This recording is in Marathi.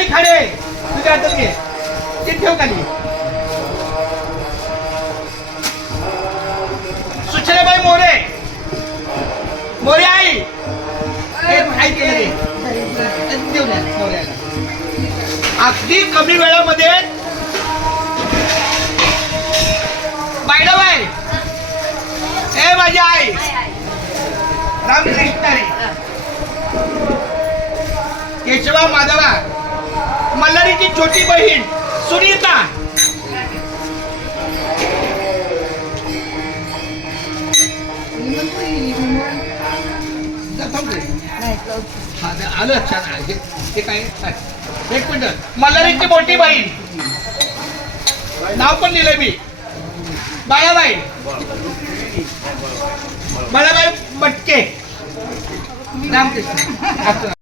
सुनीताई खाडे तुझ्या हातात घे. ते ठेव खाली. सुचनाबाई मोरे मोरे आई अगदी कमी वेळामध्ये बायडाबाई ए माझी आई रामकृष्ण केशवा माधवा मल्हारीची छोटी बहीण सुनीता आलं छान. हे काय एक मिनिट. मल्हारीची मोठी बहीण नाव पण लिहिलंय मी बाळाबाई बाळाबाई मटके रामकृष्ण.